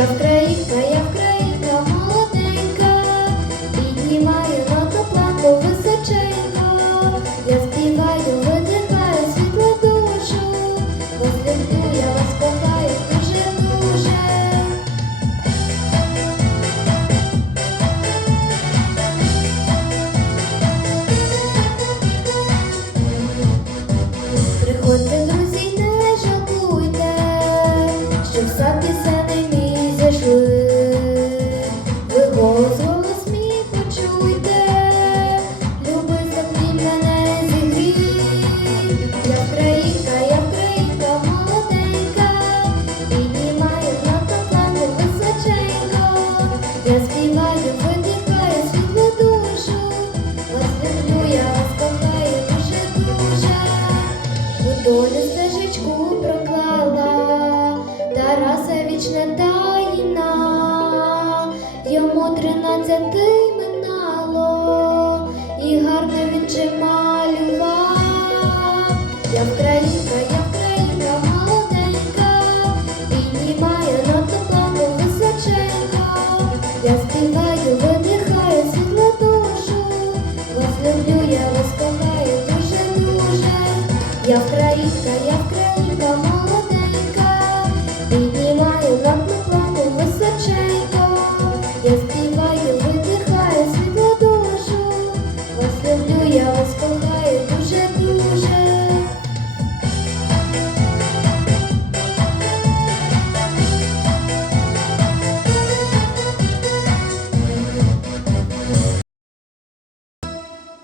yo creo. Я співаю, потікаю, світло душу, вас люблю, я вас кохаю стежечку проклала, Тараса вічна таїна, йому тринадцяти минало, і гарно він же країнка. Я вкраїнка, я вкраїнка молода.